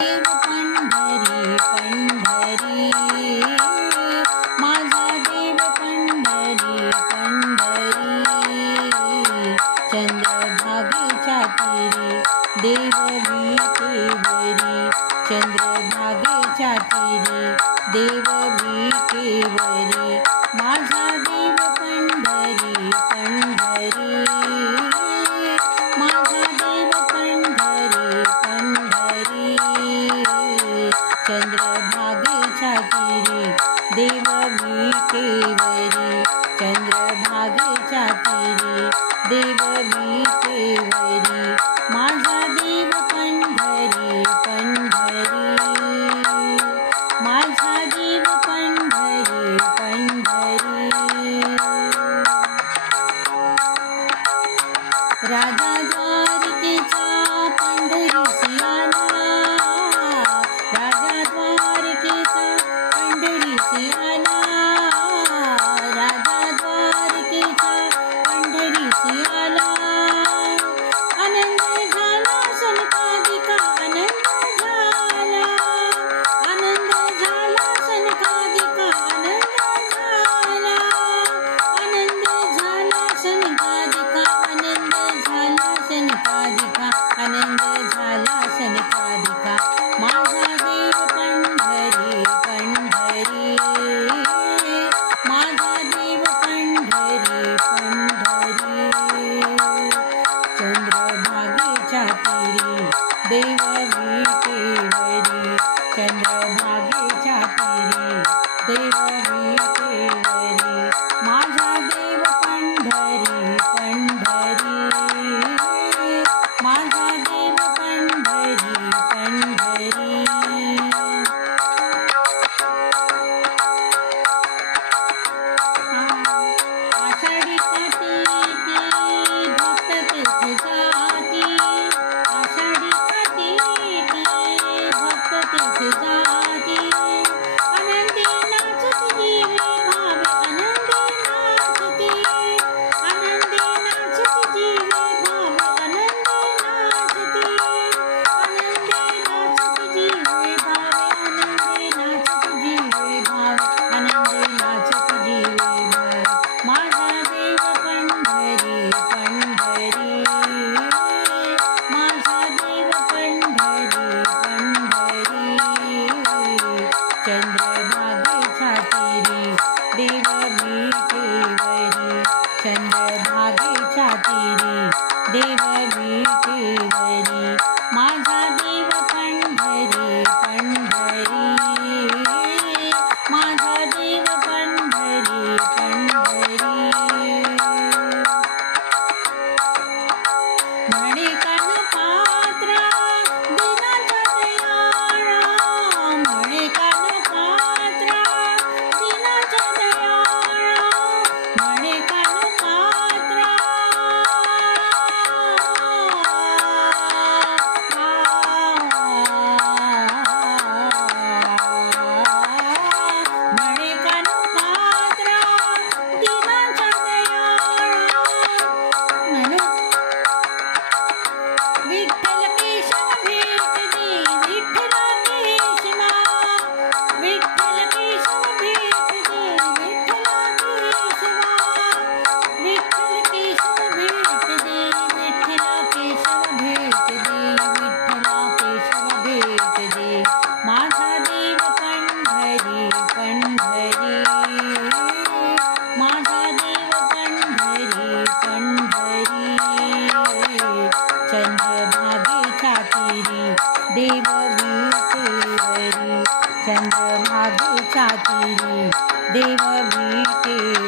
देव पंढरी पंढरी, माझा देव पंढरी पंढरी, चंद्रभागेच्या तीरी देव विटेवरी, चंद्रभागेच्या तीरी देव विटेवरी, माझा देव पंढरी पंढरी, माझा देव पंढरी पंढरी, चंद्रभागेच्या तीरी देव विटेवरी, चंद्रभागेच्या तीरी देव विटेवरी, माझा देव पंढरी पंढरी, माझा देव पंढरी पंढरी. राजा द्वारकेचा पंढरीसी आला, राजा द्वारकेचा पंढरीसी आला, राजा द्वारकेचा पंढरीसी आला. आनंद झाला सनकादिका आनंद झाला, आनंद झाला सनकादिका आनंद झाला, आनंद झाला सनकादिका आनंद झाला सनकादिका, आनंद झाला सनकादिका, माझा देव पंढरी पंढरी, माझा देव पंढरी पंढरी, चंद्रभागेच्या तीरी देव विटेवरी, चंद्रभागेच्या तीरी देव विटेवरी, माझा देव पंढरी पंढरी, माझा देव पंढरी पंढरी. आषाढी कार्तिकी भक्त तेथे जाती, आषाढी कार्तिकी भक्त तेथे जाती, आनंदी नाचती जीवे भावे आनंदी नाचती, आनंदी नाचती जीवे भावे आनंदी नाचती, आनंदी नाचती जीवे भावे आनंदी नाचती जीवे भावे आनंदी नाचती जीवे भावे, माझा देव पंढरी पंढरी, माझा देव पंढरी पंढरी, चंद्रभागेच्या तीरी देव विटेवरी, चंद्रभागेच्या तीरी देव विटेवरी, माझा देव पंढरी पंढरी, माझा देव पंढरी पंढरी. म्हणे कानपात्रा दीनाचा दयाळा, म्हणे कानपात्रा दीनाचा दयाळा, म्हणे कानपात्रा, म्हणे कानपात्रा दीनाचा दयाळा, म्हणून विठ्ठल केशव भेट दे विठ्ठला केशवा, विठ्ठल केशव भेट दे विठ्ठला केशवा, विठ्ठल केशव भेट दे विठ्ठला केशव भेट दे, विठ्ठला केशव भेट दे, माझा देव पंढरी पंढरी, माझा देव पंढरी पंढरी, चंद्रभागेच्या तीरी देव विटेवरी, चंद्रभागेच्या तीरी देव विटेवरी.